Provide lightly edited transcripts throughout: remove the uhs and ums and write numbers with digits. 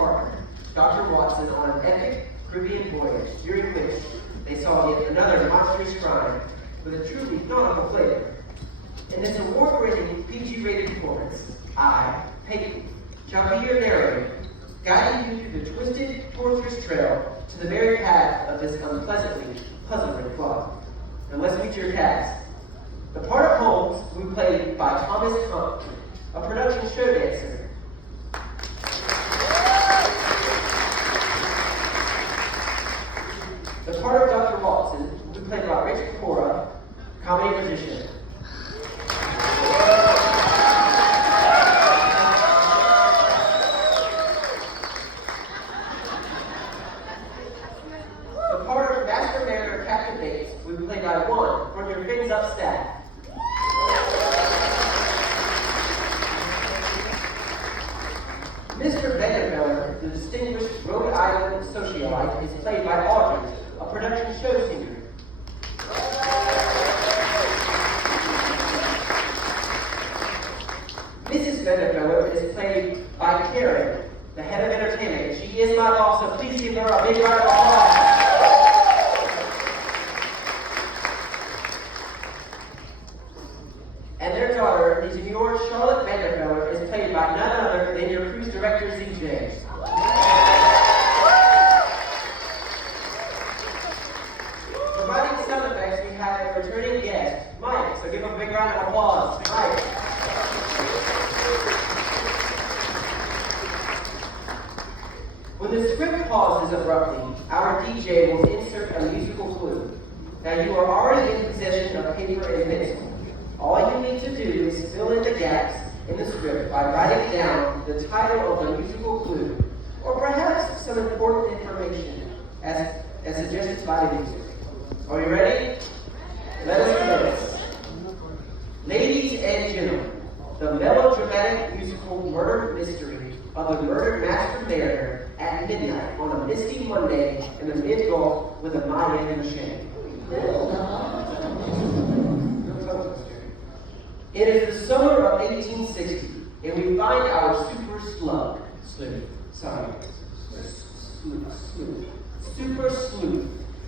partner, Dr. Watson, on an epic Caribbean voyage during which they saw yet another monstrous crime with a truly nautical flavor. In this award-winning PG-rated performance, I, Peyton, shall be your narrator, guiding you through the twisted, tortuous trail to the very path of this unpleasantly puzzling plot. And let's meet your cast. The part of Holmes will be played by Thomas Compton, a production show dancer. The part of Dr. Watson will be played by Rich Cora, comedy magician. The part of Master Mariner Captain Bates will be played by one from your Fins Up staff. Mr. Vanderbilt, the distinguished Rhode Island socialite, is played by Audrey, a production show singer. Mrs. Vanderbilt is played by Karen, the head of entertainment. She is my boss, so please give her a big round of applause. And their daughter, the demure Charlotte Vanderbilt, is played by none other than your cruise director, Z. James. Providing sound effects, we have a returning guest, Mike. So give him a big round of applause. Mike. When the script pauses abruptly, our DJ will insert a musical clue. Now you are already in possession of paper and pencil. All you need to do is fill in the gaps in the script by writing down the title of the musical clue, or perhaps some important information as suggested by the music. Are you ready? Let us commence. Ladies and gentlemen, the melodramatic musical murder mystery of the murdered Master Mariner at midnight on a misty Monday in the mid-Gulf with a Mayan machine. It is the summer of 1860, and we find our super sleuth,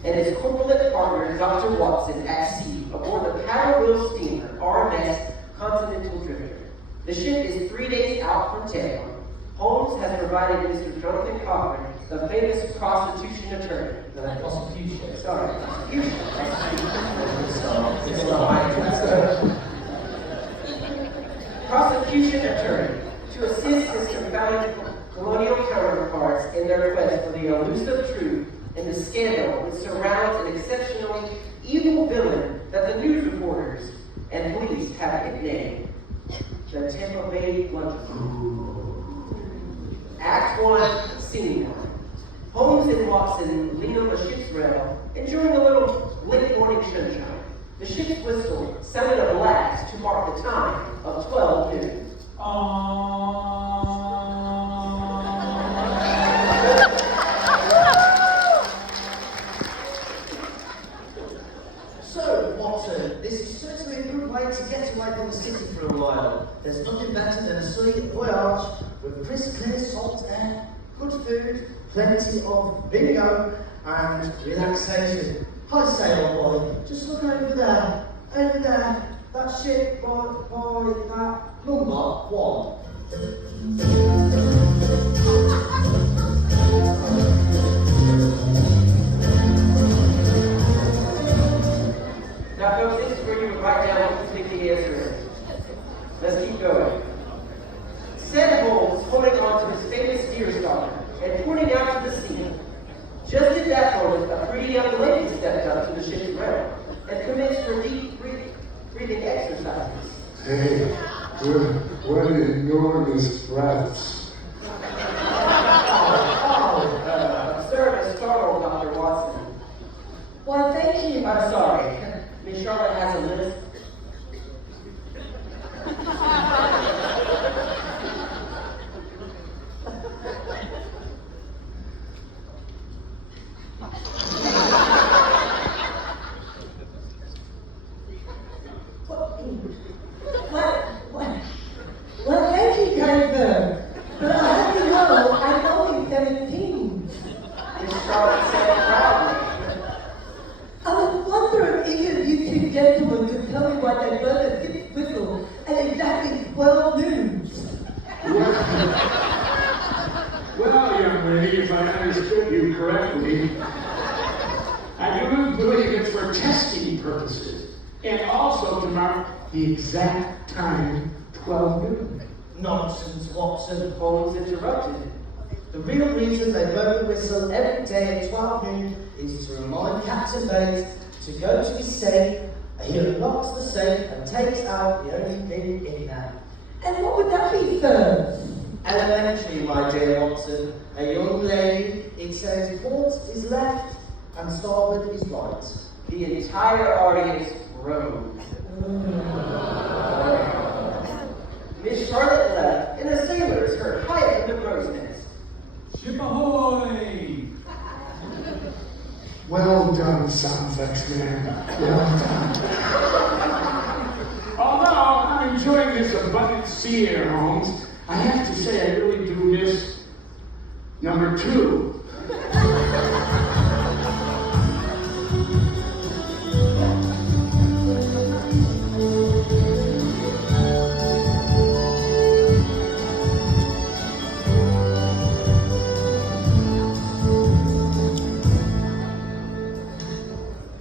and his corpulent partner, Dr. Watson, at sea aboard the paddle wheel steamer RMS Continental Drifter. The ship is 3 days out from town. Holmes has provided Mr. Jonathan Cochran, the famous prostitution attorney. Prosecution attorney to assist his confounded colonial counterparts in their quest for the elusive truth in the scandal which surrounds an exceptionally evil villain that the news reporters and police have nicknamed the Tampa Bay Blunderbuss. Act 1, Scene 1. Holmes and Watson lean on the ship's rail, enjoying a little late morning sunshine. The ship's whistle sounded a blast to mark the time of 12 noon. So, Watson, this is certainly a good way to get away from the city for a while. There's nothing better than a sunny voyage with crisp, clear, salt air, good food, plenty of bingo, and relaxation. I say, old boy, just look over there, that ship by that number 1. Now, folks, this is where you would write down what you think the answer is. Let's keep going. Said Holmes, holding on to his famous deerstalker and pointing out to the sea. Just at that moment, a pretty young lady stepped up to the ship's rail and commenced her deep breathing exercises. Hey, what are you doing this rats? Sir, startled Dr. Watson. Why, thank you. I'm sorry. Miss Charlotte has a list. Well, thank you, kind sir. But as you know, I'm only Charlotte said proudly. I wonder if either of you two gentlemen could tell me why they both did whistle at exactly 12 noon. Well, young lady, if I understood you correctly, I do believe it's for testing purposes, and also to mark the exact time, 12 noon. Nonsense, Watson. Holmes interrupted. The real reason they blow the whistle every day at 12 noon is to remind Captain Bates to go to his safe. He unlocks the safe and takes out the only thing in there. And what would that be, sir? Elementary, my dear Watson. A young lady, it says port is left and starboard is right. The entire audience groaned. Miss Charlotte left, and the sailors heard high up in the crow's nest. Ship ahoy! Well done, sound effects man. Well done. Although I'm enjoying this abundant sea air, Holmes, I have to say I really do miss number 2.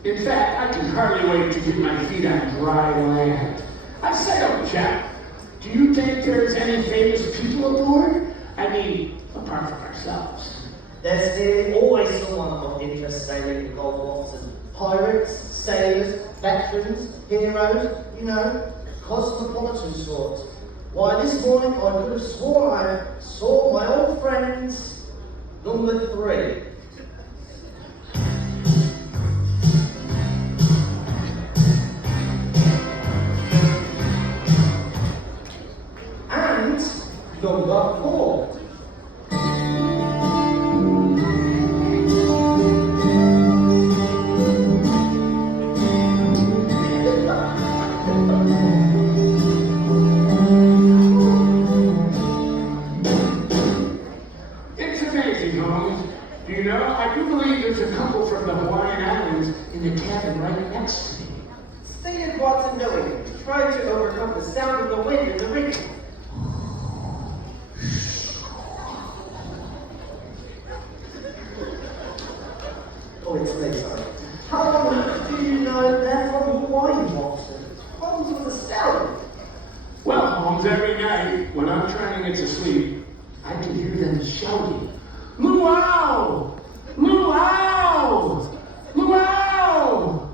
In fact, I can hardly wait to get my feet on dry land. I say, old chap, do you think there's any famous people aboard? I mean, apart from ourselves. There's nearly always someone of interest sailing the Gulf, Watson. Pirates, sailors, veterans, heroes, you know, cosmopolitan sorts. Why, this morning I could have sworn I saw my old friends, number 3. And number 4. It's amazing, Holmes. Do you know, I do believe there's a couple from the Hawaiian Islands in the cabin right next to me. Stated Watson knowingly, trying to overcome the sound of the wind in the rigging. Oh, it's late, sorry. How long do you know they're from Hawaii, Watson? Holmes was astounded. Well, Holmes, every night when I'm trying to get to sleep, I can hear them shouting, "Luau! Luau! Luau!"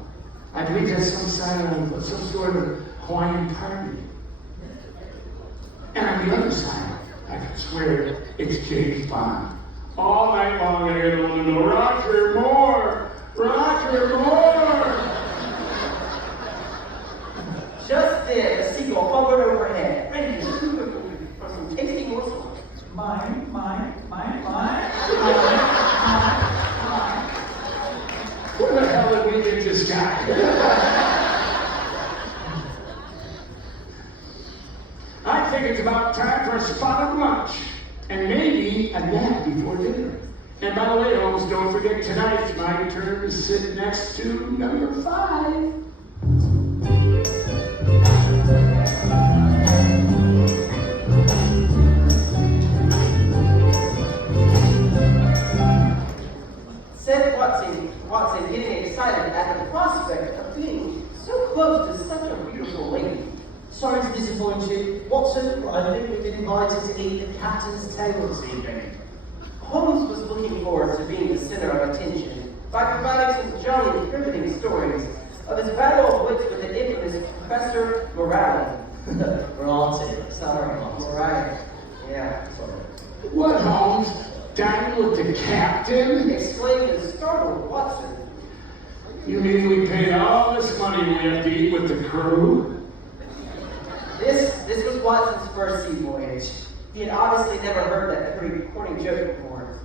I believe that's some sign of some sort of Hawaiian party. And on the other side, I can swear it's James Bond. All night long I hear the woman go, "Roger Moore! Roger Moore!" Just then, a seagull hovered overhead, ready to scoop for some tasty morsel. Mine. Where the hell did we get this guy? I think it's about time for a spot of lunch. And maybe a nap before dinner. And by the way, Holmes, don't forget tonight, my turn to sit next to number 5. Said Watson getting excited at the prospect of being so close to such a beautiful lady. Sorry to disappoint you, Watson, but I think we've been invited to eat the captain's table this evening. Holmes was looking forward to being the center of attention by providing some jolly and riveting stories of his battle of wits with the infamous Professor Morale. Right. Sorry, Morale. Yeah, Sorry. What, Holmes? Dining with the captain? exclaimed the startled Watson. You mean we paid all this money we have to eat with the crew? This was Watson's first sea voyage. He had obviously never heard that pretty corny joke before.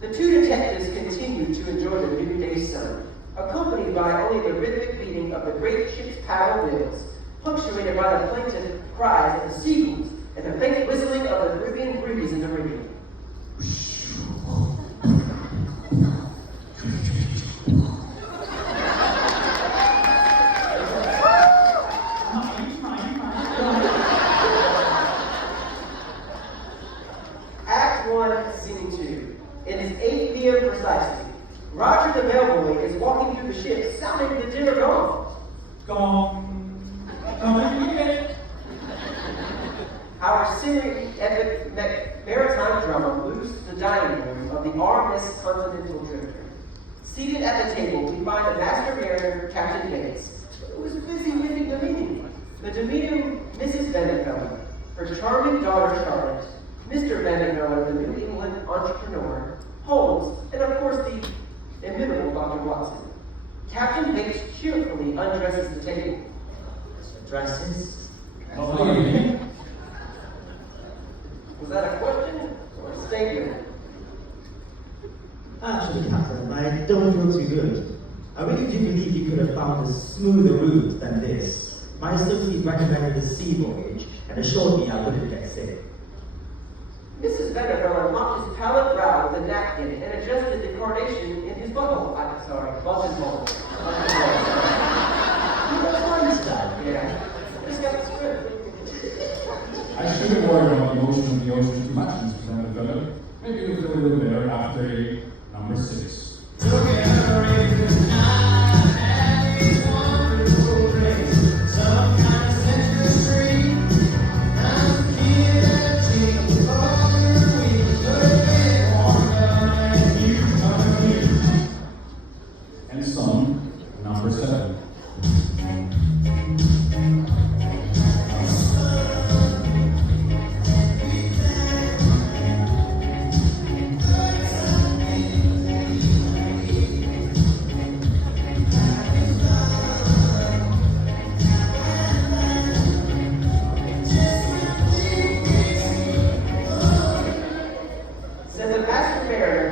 The two detectives continued to enjoy the noonday sun, accompanied by only the rhythmic beating of the great ship's paddle wheels, punctuated by the plaintive cries of the seagulls and the faint whistling of the Caribbean breeze in the rigging. Act 1, Scene 2. It is 8 p.m. precisely. Roger the bellboy is walking through the ship, sounding the dinner gong. Gong. Come and get it. Our semi-epic maritime drama moves to the dining room of the RMS Continental Drifter. Seated at the table, we find the master mariner, Captain Bates, who is busy living the meaning. The demeaning Mrs. Vandervelde, her charming daughter Charlotte, Mr. Vandervelde, the New England entrepreneur, Holmes, and of course the inimitable Dr. Watson. Captain Bates cheerfully undresses the table. Dresses. Lovely. Was that a question or a statement? Actually, Captain, I don't feel too good. I really do believe you could have found a smoother route than this. My associate recommended a sea voyage and assured me I wouldn't get sick. Mrs. Vandervelde mopped his pallid brow with a napkin and adjusted the carnation in his butthole. Buttonhole. You got fine today. Yeah. Just got the script. I shouldn't worry about the motion of the ocean too much, Mr. Vandervelde. Maybe you'll feel a little better after number 6. And song number 7. Said the master mariner,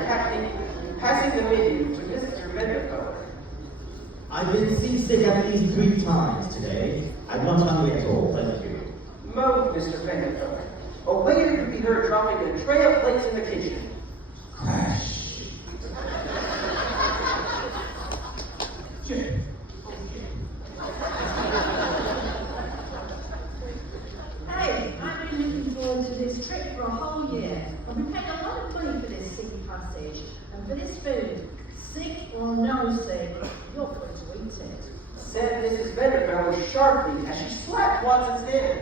passing the menu to Mr. Vandervelde. I've been seasick at least 3 times today. I'm not hungry at all, thank you. Moaned Mr. Vandervelde. A waiter could be heard dropping a tray of plates in the kitchen. Crash. Chip. Hey, I've been looking forward to this trip for a whole year. I've been paying a lot of money for this sea passage and for this food. Sick or no sick, you're going to eat it. Said Mrs. Vandervelde sharply as she slapped Watson's hand,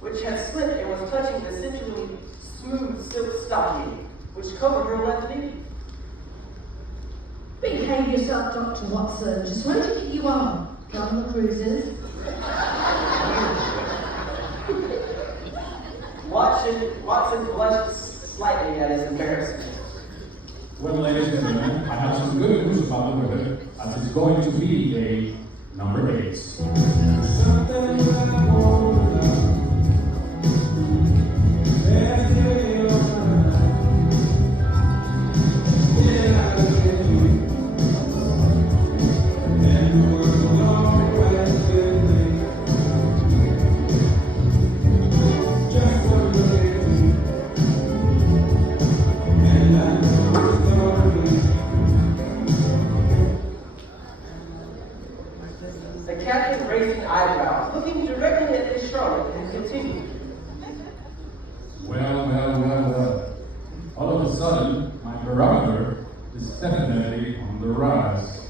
which had slipped and was touching the sensually smooth silk stocking, which covered her left knee. Behave yourself, Dr. Watson. Just where do you think you are? Carnival Cruises? Watson blushed slightly at his embarrassment. Well, ladies and gentlemen, I have some good news about the weather, as it's going to be a number 8. The captain raised an eyebrow, looking directly at Miss Charlotte, and continued. Well. All of a sudden, my barometer is definitely on the rise.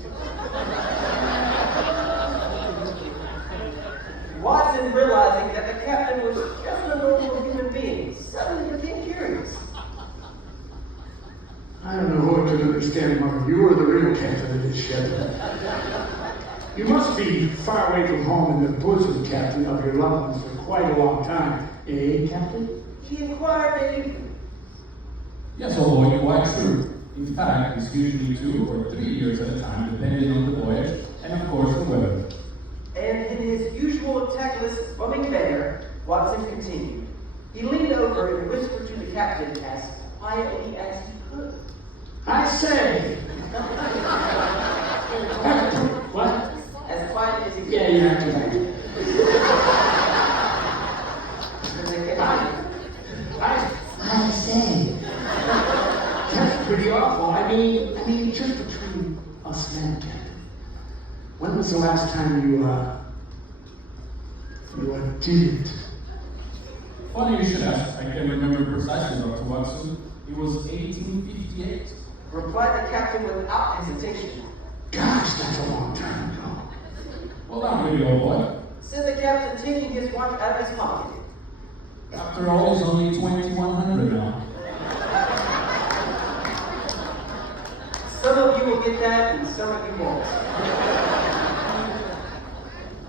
Watson, realizing that the captain was just a normal human being, suddenly became curious. I don't know who can understand more, you or the real captain of this ship. You must be far away from home in the bosom, Captain, of your loved ones for quite a long time. Eh, Captain? He inquired naively. Yes, although quite true. In fact, it's usually 2 or 3 years at a time, depending on the voyage and, of course, the weather. And in his usual tactless, bumming manner, Watson continued. He leaned over and whispered to the captain as quietly as he could. I say! What? As quietly as he could. Yeah, you have to like it. I say. That's pretty awful. I mean, just between us men, Captain. When was the last time you didn't? Funny you should ask. I can remember precisely, Dr. Watson. It was 1858. Replied the captain without hesitation. Gosh, that's a long time ago. Well, not really, old boy. Said the captain, taking his watch out of his pocket. After all, it's only 2100 now. Some of you will get that, and some of you won't.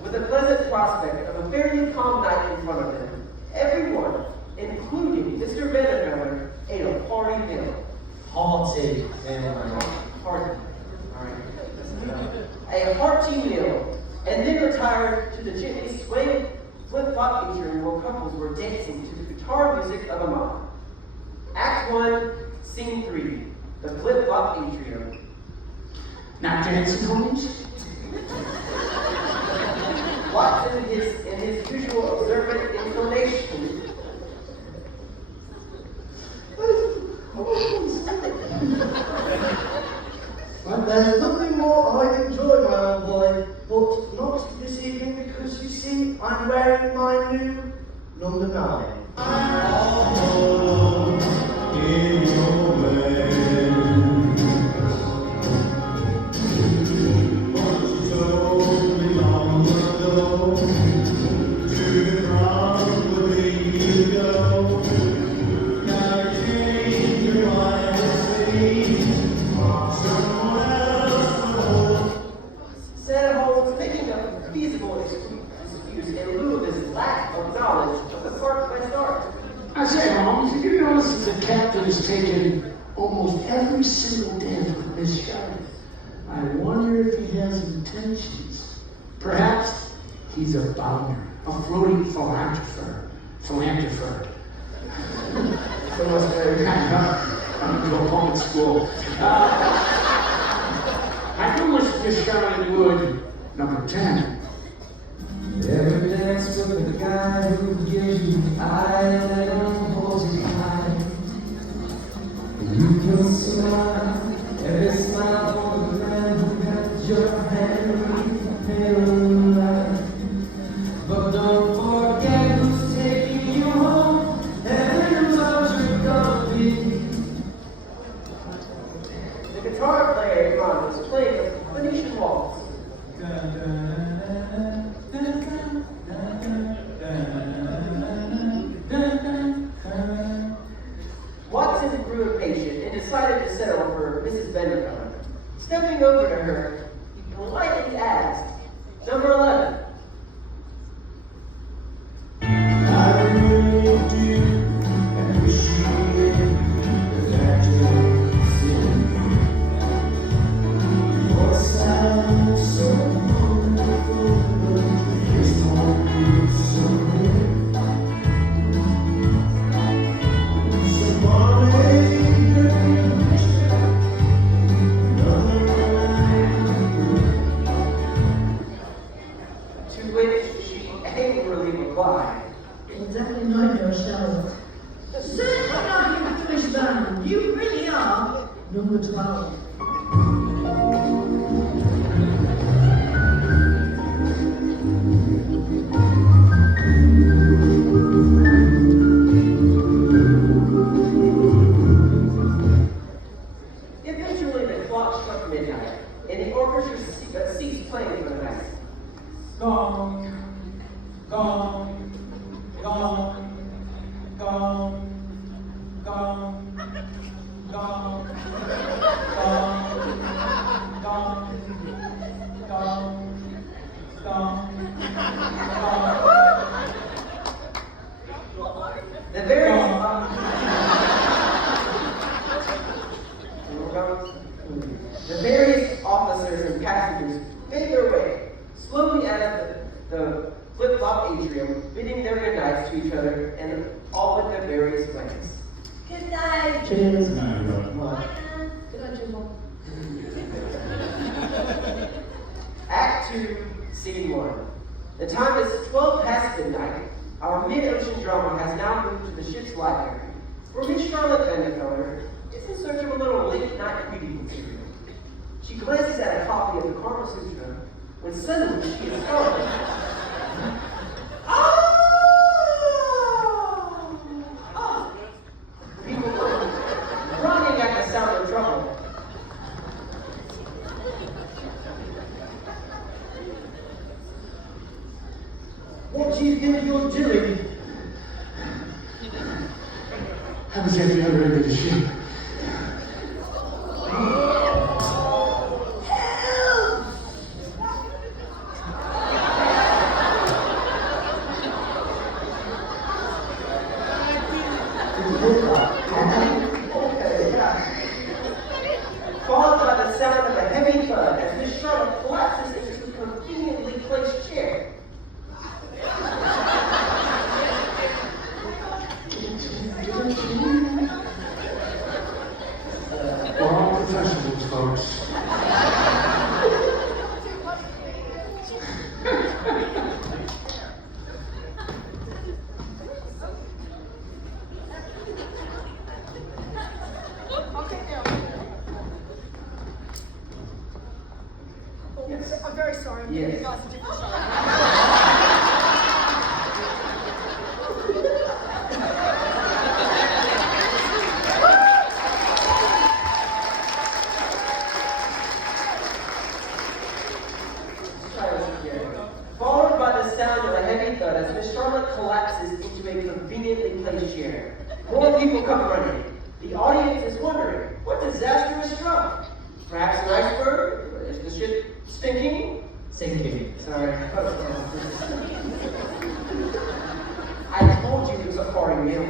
With a pleasant prospect of a fairly calm night in front of them, everyone, including Mr. Vandermeller, ate a hearty meal. Hearty meal. Hearty. Alright. A hearty meal, and then retired to the gently swaying flip-flop atrium where couples were dancing to the guitar music of a mob. Act 1, Scene 3, the flip-flop atrium. Not dancing, homies? Watson, in his usual observant inclination, And there's nothing more I'd enjoy, my old boy, but not this evening because you see, I'm wearing my new number 9. said Holmes, making a feasible excuse in lieu of his lack of knowledge of the Parkwest art. I say, Holmes, you notice that the captain is taken almost every single day with Miss Shelley. I wonder if he has intentions. Perhaps he's a bounder, a floating philanthropist. So much better. I'm going to go home at school. I do wish Miss Shelley would. Number 10. Every dance with the guy who gives you the eye and holds you high. You can smile, every smile for the man who has your hand in life. But don't forget who's taking you home and what you're gonna be. The guitar player, Ron, was playing a Venetian waltz. Watson grew impatient and decided to settle for Mrs. Vandermeller. Stepping over to her, he politely asked, "Number 11. I really do, and wish you did, that you're seeing. Your sound so wonderful, but it's not so real. Somebody To which she angrily replied, Exactly not your show. Certainly not you Jewish band. You really are number 12. Eventually, the clock struck midnight, and the orchestra ceased playing for the night. Gong, gong, gong, gong, gong, gong, gong, gong, gong, gong, The various the various officers and passengers made their way slowly out of the flip-flop atrium, bidding their goodnights to each other and all went their various ways. Good night. Cheers. No, right. Right. Good night, Jimbo. Act 2, Scene 1. The time is 12 past midnight. Our mid-ocean drama has now moved to the ship's library, where Miss Charlotte Vandermeller is in search of a little late-night reading material. She glances at a copy of the Karma Sutra when suddenly she is startled. People other end of the ship. Okay, yeah. Followed by the sound of a heavy thud as Miss Charlotte collapses into a conveniently placed chair. We're all professionals, folks. I'm very sorry. I'm Yes. giving you guys a different show. Try this again. Followed by the sound of a heavy thud as Miss Charlotte collapses into a conveniently placed chair. More people come running. The audience is wondering, what disaster has struck? Perhaps an iceberg? Is the ship sinking? Sinking. Sorry. I told you it was a foreign meal.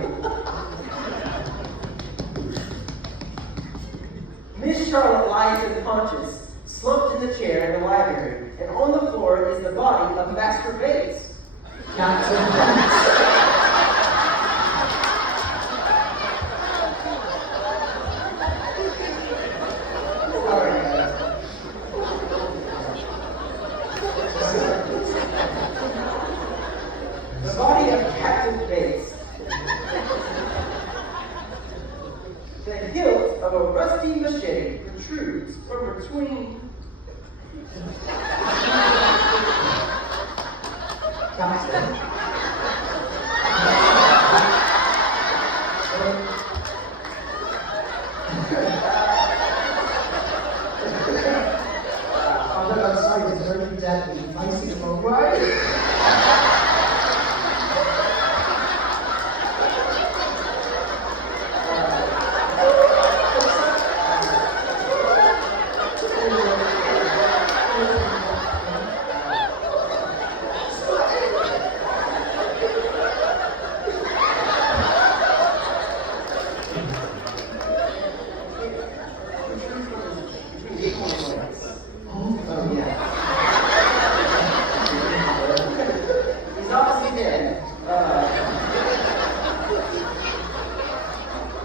Miss Charlotte lies unconscious, slumped in the chair in the library, and on the floor is the body of Master Bates. Captain Bates. Sorry, guys. The body of Captain Bates. The hilt of a rusty machete protrudes from between. Captain. I'm sorry, it's very deadly. Facing the wrong way. Oh, yeah. He's obviously dead.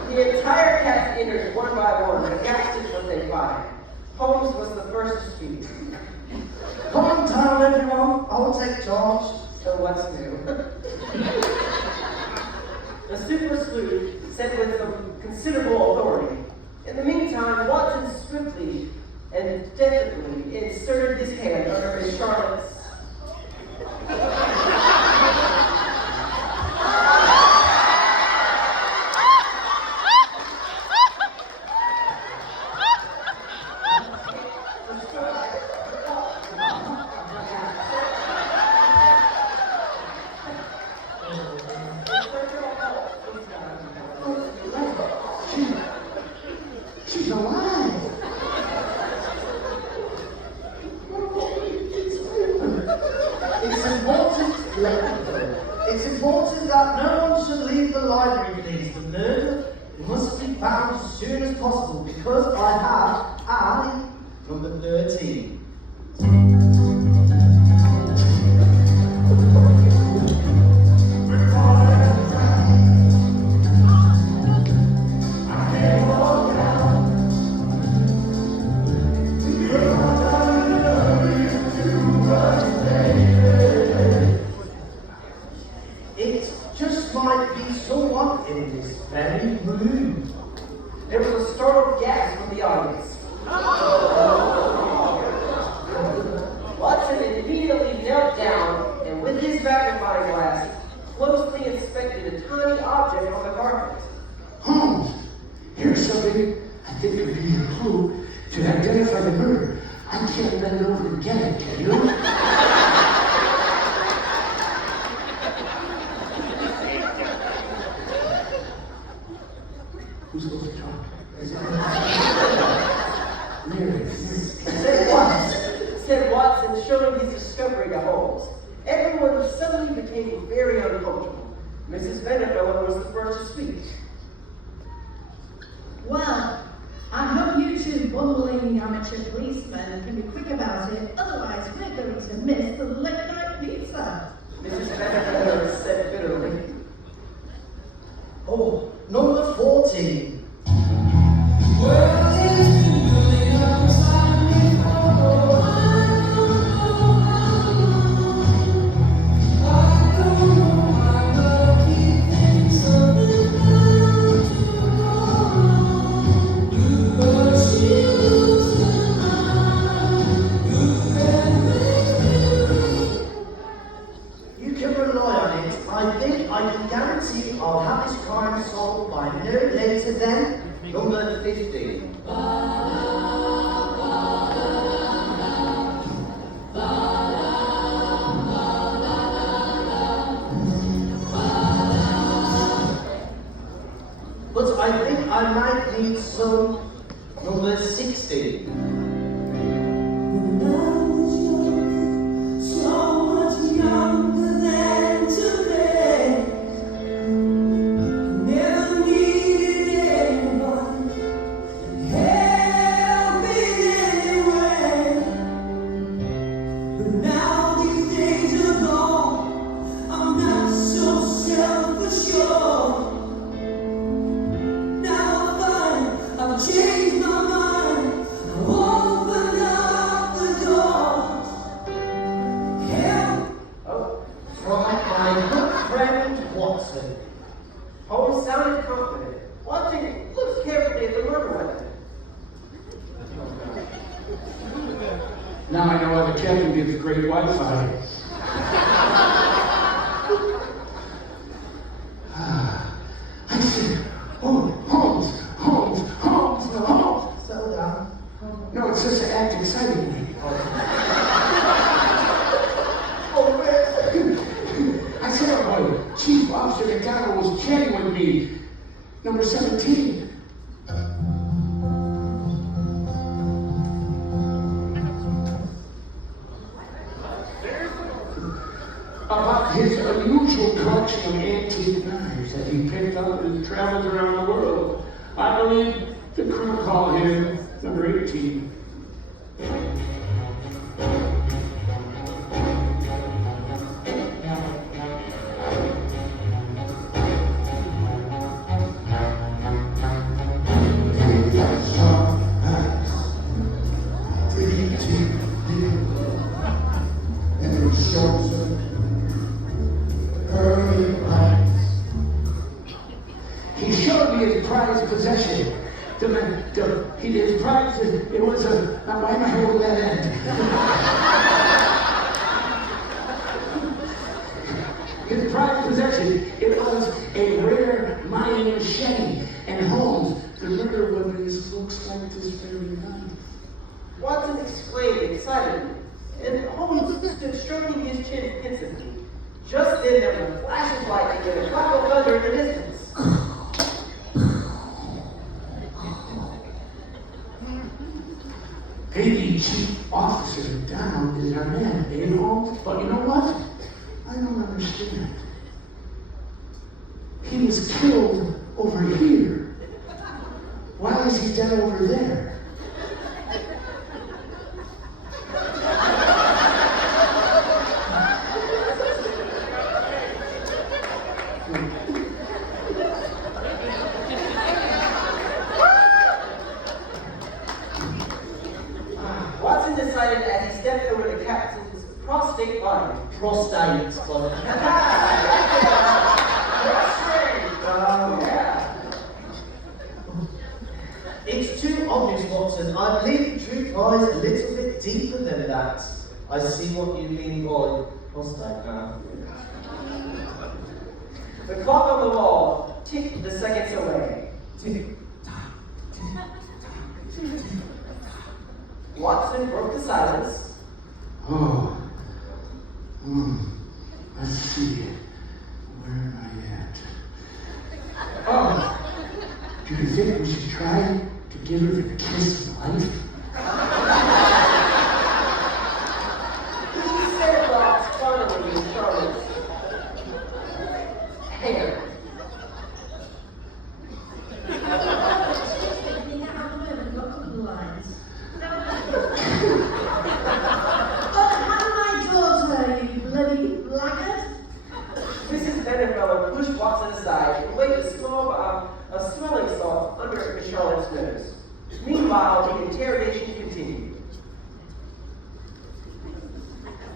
The entire cast enters one by one, aghast what they find. Holmes was the first to speak. Come on down, everyone. I'll take charge. So what's new? The super sleuth said with some considerable authority. In the meantime, Watson swiftly and definitely inserted his hand under Miss Charlotte's. She's alive. It's important that no one should leave the library, please. The murder must be found as soon as possible because I have Ali number 13. It just might be someone in this very room. There was a startled gasp from the audience. Watson immediately knelt down and with his magnifying glass closely inspected a tiny object on the carpet. Holmes, here's something I think could be a clue to identify the murderer. I can't bend over and get it, can you? Who's supposed to talk? Said Watson, showing his discovery to Holmes. Everyone suddenly became very uncomfortable. Mrs. Bennefeller was the first to speak. Well, I hope you two bumbling amateur policemen can be quick about it, otherwise we're going to miss the late night pizza. Mrs. Bennefeller said bitterly. Oh, number 14. You can rely on it. I think I can guarantee I'll have this crime solved by no later than number 15. But I think I might need some number 16. From my good friend Watson. Holmes sounded confident, watching looks carefully at the murder weapon. Now I know why the captain gets great Wi-Fi. I said, oh, Holmes. Settle down. No, it's just to act excitingly. I said, oh boy, Chief Officer McDonald was chatting with me. Number 17. About his unusual collection of antique knives that he picked up as he traveled around the world. I believe the crew called him number 18. He showed me his prized possession. His prize, it was a, why am I holding that end? His prized possession, it was a rare mining machete. And Holmes, the murder weapon looks like this very knife. Watson exclaimed excitedly, and Holmes stood stroking his chin pensively. Just then there was a flash of lightning and a clap of thunder in the distance. Maybe Chief Officer McDonald is our man, eh, Holmes? But you know what? I don't understand. He was killed over here. Why is he dead over there? Watson decided as he stepped over the captain's prostate line. Prostate. It's too obvious, Watson. I believe the truth lies a little bit deeper than that. I see what you mean by prostate now. The clock on the wall ticked the seconds away. Watson broke the silence. Oh. Let's see. Where am I at? Oh. Do you think think we should try to give her the kiss of life? He said while fondling Charlotte's hand. Mrs. Bennefeller pushed Watson aside and waved a small vial of smelling salt under Miss Charlotte's nose. Meanwhile, the interrogation continued.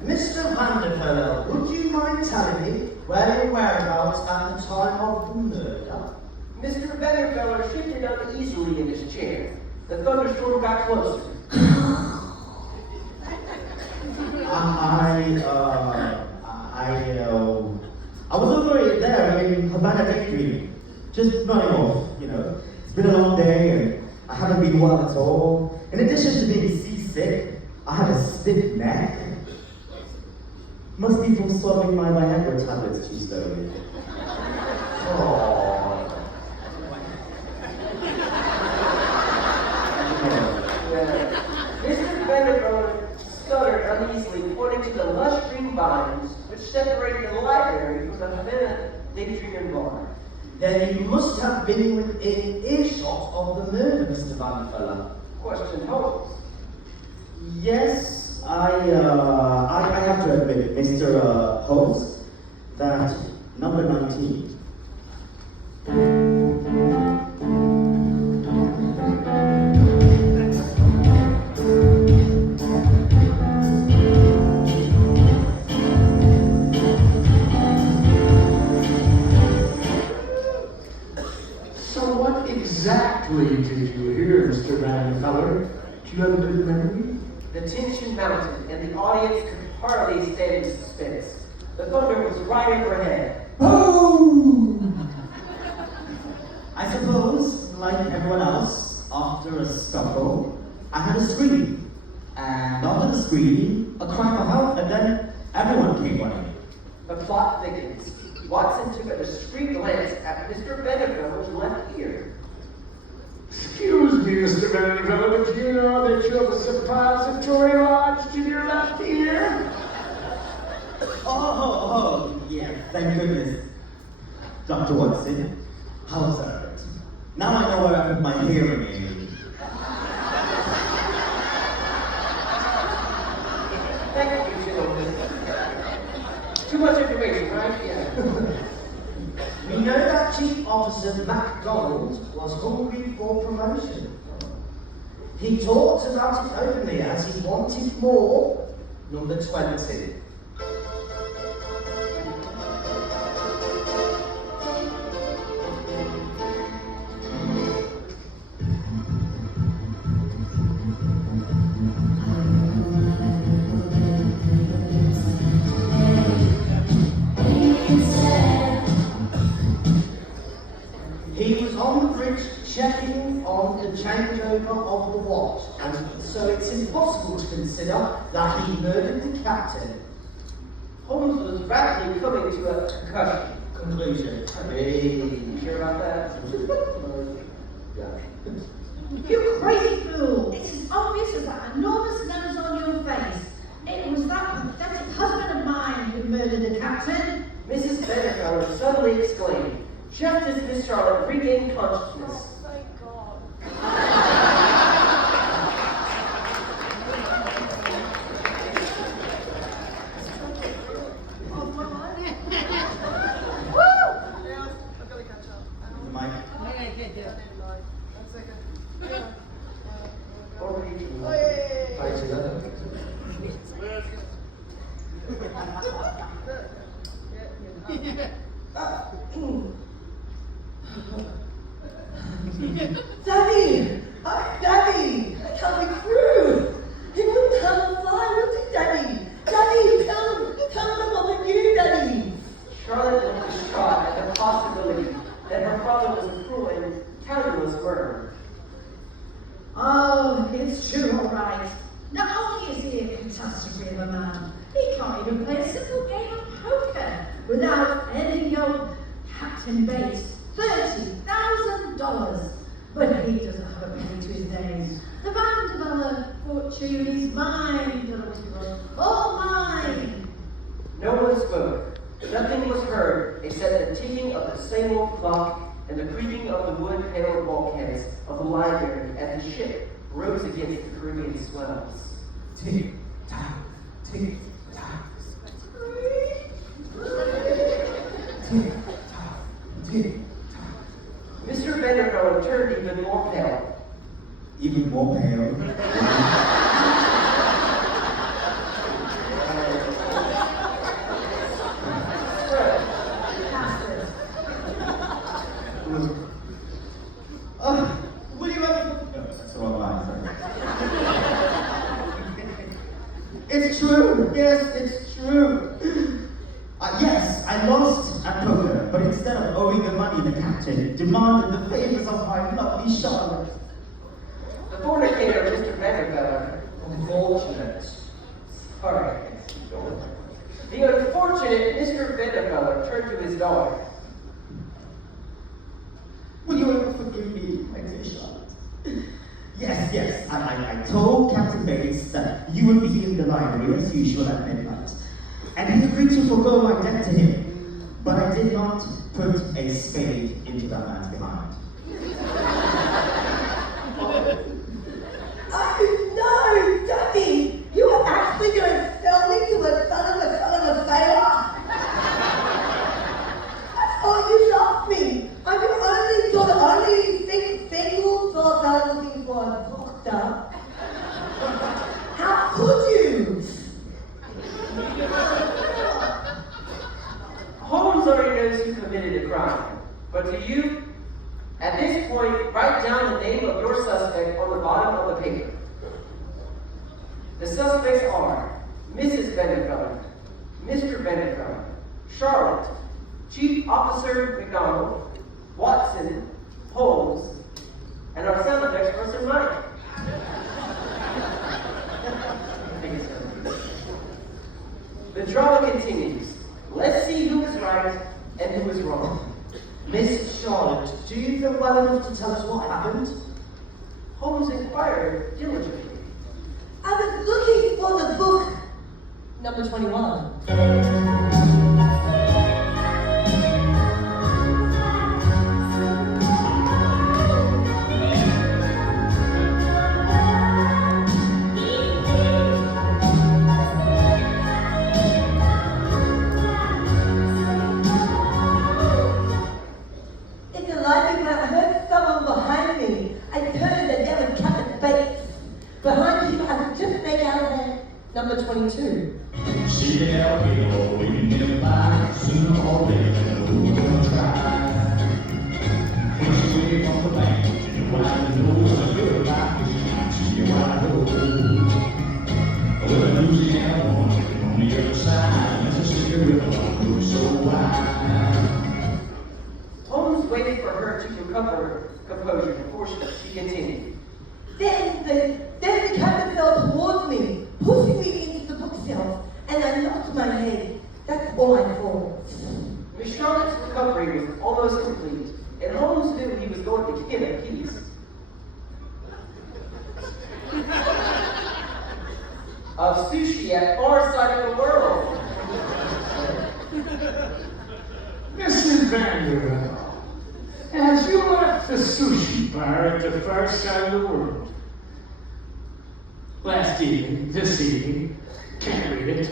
Mr. Vanderfeller, would you mind telling me where your whereabouts at the time of the murder? Mr. Bennefeller shifted uneasily in his chair. The thunderstorm got closer. I was over there in Havana Victory, just running off, you know. It's been a long day and I haven't been well at all. In addition to being seasick, I had a stiff neck. Must be from swallowing my Viagra tablets too slowly. Mr. Bennefeller stuttered uneasily, pointing to the lush green vines which separated the library from the Havana Victory bar. Then you must have been within earshot of the murder, Mr. Vanderfeller. Questioned Holmes. Yes, I have to admit, Mr. Holmes, that number 19. So what exactly did you hear, Mr. Vanderfeller? Do you have a good memory? The tension mounted, and the audience could hardly stand in suspense. The thunder was right overhead. Boom! I suppose, like everyone else, after a scuffle, I had a scream. And after the scream, a cry for help, and then everyone came running. The plot thickens. Watson took a discreet glance at Mr. Bennefeller's left ear. Excuse me, Mr. Vanderfeller, but do you know that you have a suppository lodged in your left ear? Oh, yeah, thank goodness. Dr. Watson, how observant. Now I know where I put my hearing aid. Thank you, gentlemen. Too much information, right? Yeah. We know that Chief Officer MacDonald was hungry for promotion. He talked about it openly as he wanted more. Number 20. He was on the bridge checking on the changeover of the watch, and so it's impossible to consider that he murdered the captain. Holmes was rapidly coming to a Conclusion. You sure about that? You crazy fool! It's as obvious as that enormous nose on your face. It was that pathetic husband of mine who murdered the captain. Mrs. Bennefeller suddenly exclaimed, just as Miss Charlotte regained consciousness. Thank God. Oh, my mind. Woo! Yeah, I've got to catch up. Mike. That's okay. Yeah. Over to you. Oh, yeah. Daddy! Daddy! Coming through! He wouldn't have a fly, would he, Daddy? Daddy, tell him about you, Daddy! Charlotte looked distraught at the possibility that her father was a cruel and calculous murderer. Oh, it's true, all right. Not only is he a catastrophe of a man, he can't even play a simple game of poker without ending your Captain Bates $30,000. But he doesn't have a penny to his name. The Vanderbilt fortune is mine, all mine. No one spoke. Nothing was heard except the ticking of the same old clock and the creaking of the wood-paneled bulkheads of the library as the ship rose against the Caribbean swells. Tick tock, tick tock. Tick tock, tick tock. Mr. Vanderbilt turned even more pale. Even more pale. Will you ever... No, that's the wrong line, sorry. It's true, yes, it's true. Yes, I lost at poker, but instead of owing the money, the captain demanded the favors of my lovely Charlotte. The fornicator, Mr. Vanderbilt, unfortunate. Alright, let's keep going. The unfortunate Mr. Vanderbilt turned to his daughter. Will you ever forgive me, my dear Charlotte? Yes, I told Captain Bates that you would be in the library as usual at midnight. And he agreed to forego my debt to him. But I did not put a spade into that man's behind. Oh no, Daddy! You are actually going to sell me to a son of a sailor? I thought you loved me. I'm your only daughter, only single daughter looking for a doctor. How could you? Holmes already knows who committed a crime. But to you, at this point, write down the name of your suspect on the bottom of the paper. The suspects are Mrs. Vanderbilt, Mr. Vanderbilt, Charlotte, Chief Officer McDonald, Watson, Holmes, and our sound effects person, Mike. The drama continues. Let's see who is right and who is wrong. Miss Charlotte, do you feel well enough to tell us what happened? Holmes inquired diligently. I was looking for the book, number 21. In the library, when I heard someone behind me, I turned and there was Captain Bates. Behind him, I could just make out that number 22. See that hero in the back, sooner or later, who's gonna try? When you wave on the bank, you want to know what good life is, you want to know. Well, a Louisiana woman on the other side, Mississippi River goes so wide. Holmes waited for her to recover composure before she continued. Then the captain fell towards me, pushing me into the bookshelf, and I knocked my head. That's all I thought. Miss Charlotte's recovery was almost complete, and Holmes knew he was going to get a piece. Of sushi at far side of the world. Mrs. Vanderbilt, as you left the sushi bar at the far side of the world, this evening, can't read it,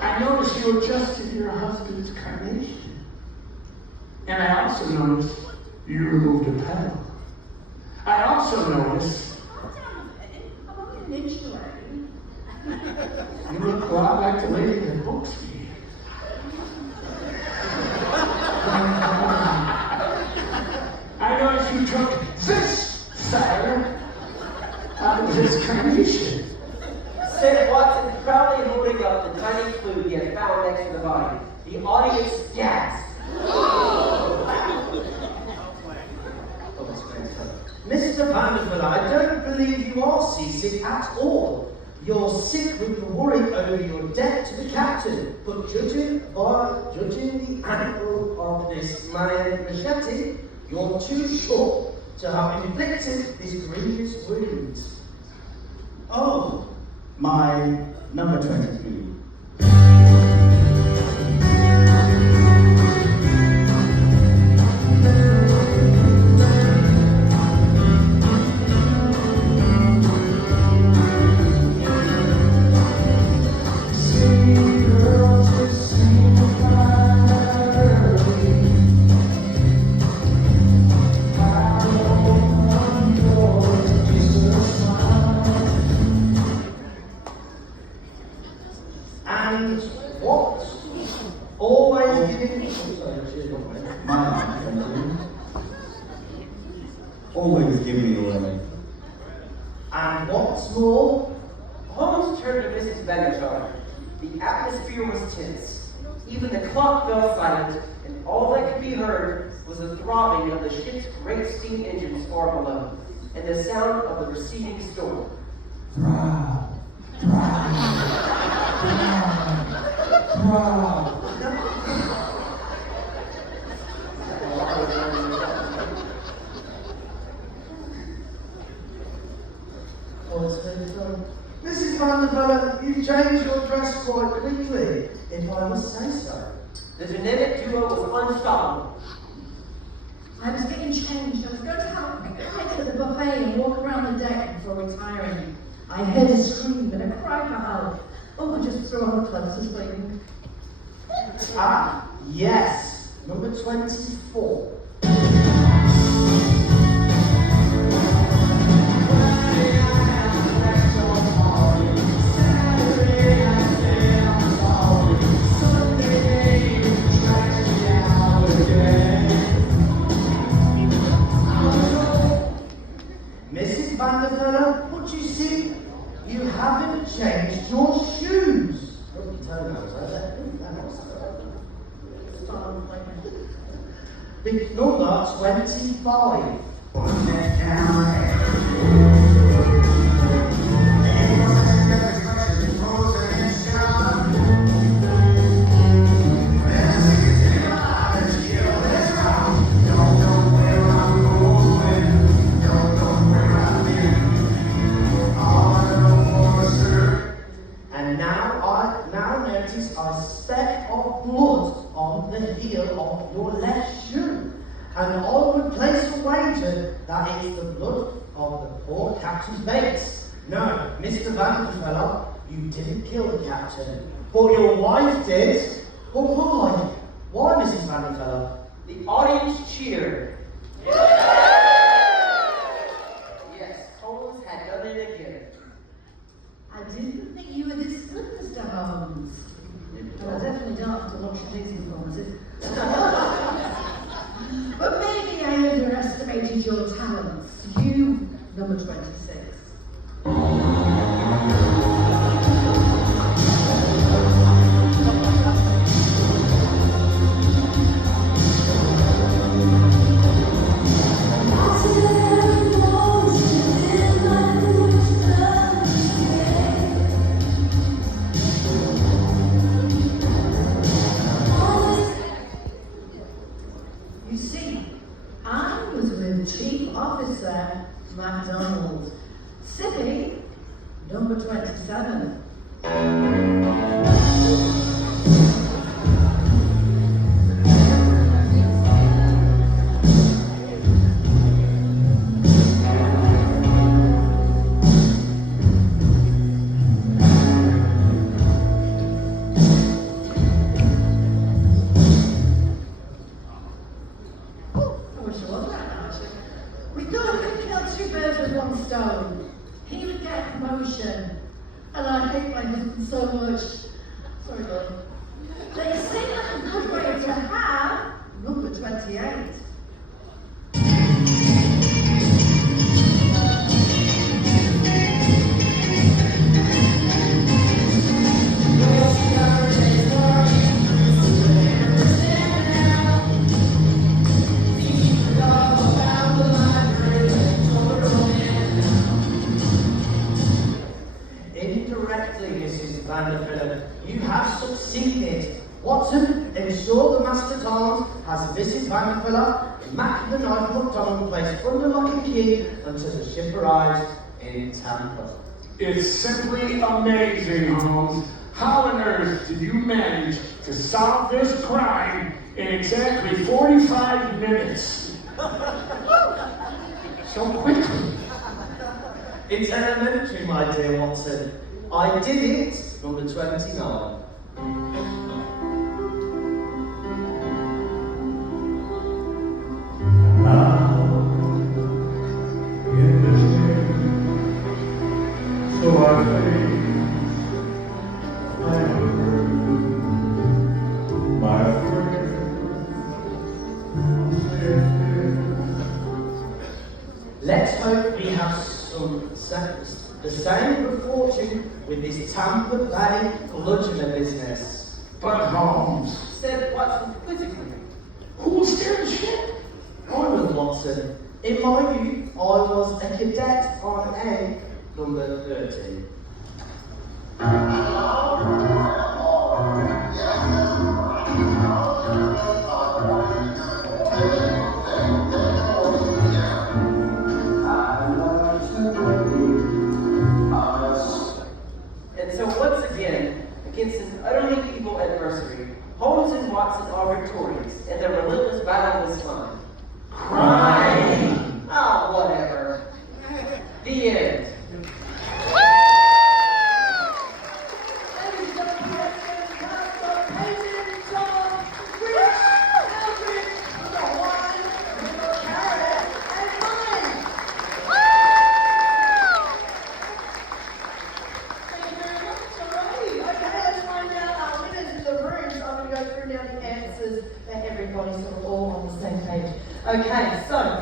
I noticed you adjusted your husband's carnation. And I also noticed you removed a petal. I also noticed I'm only an inch away. you look a lot like the lady that books me. I noticed you took this sire out of his carnation. Said Watson, proudly holding up the tiny clue he had found next to the body. The audience gasped. Mr. Vanderbilt, I don't believe you are seasick at all. You're sick with the worry over your debt to the captain. But judging the angle of this man machete, You're too short to have inflicted this grievous wound. Oh, my number 23. And what? Always giving. My number 22. Always give me away. And what's more? Holmes turned to Mrs. Venegar. The atmosphere was tense. Even the clock fell silent, and all that could be heard was the throbbing of the ship's great steam engines far below, and the sound of the receding storm. Mrs. Van der Velde, you've changed your dress quite quickly, if I must say so. The dynamic duo was unstoppable. I was getting changed. I was going to have a quick hike at the buffet and walk around the deck before retiring. I heard a scream and a cry for help. Oh, I just threw on the clothes and sleeping. Ah, yes, number 24. Mrs. Van der Velde, but you see, you haven't changed your shoes. Lovely toenails, are they? Big number 25. And now notice a speck of blood on the heel of your left shoe. And I would place a wager that it's the blood of the poor captain's mates. No, Mr. Van der Velde, you didn't kill the captain, but your wife did. But why? Why, Mrs. Van der Velde? The audience cheered. Yes, Holmes had done it again. I didn't think you were this good, Mr. Holmes. Well, I definitely don't have to watch these performances. But maybe I underestimated your talents. You, number 26. You see, I was with Chief Officer MacDonald. Sippy, number 27. I wish I was that much. We thought we could kill two birds with one stone. He would get a promotion. And I hate my husband so much. Sorry, love. They say that's a good way to have number 28. Indirectly, Mrs. Van der Velde, you have succeeded. Watson, ensure the Master at Arms has Mrs. bank fella, Mac the Knife McDonald placed under lock and key until the ship arrived in Tampa. It's simply amazing, Holmes. How on earth did you manage to solve this crime in exactly 45 minutes? So quickly. It's elementary, my dear Watson. I did it, number 29. In this day, so I face my friend, Let's hope we have the same good fortune with this Tampa Bay bludgeoner business. But Holmes, Said Watson quizzically. who will steer the ship? I was Watson. In my youth, I was a cadet on egg number 13. And so once again, against an utterly evil adversary, Holmes and Watson are victorious, and their relentless battle was fun. Crime! Oh, whatever. The end. Ladies and gentlemen, cast of Peyton, John, Rich, Eldridge, we've got Wine, we've got Carrot, and Mike. Thank you very much. Alrighty. Okay, let's find out our winners in the rooms. I'm going to go through now the answers for everybody so we're all on the same page. Okay, so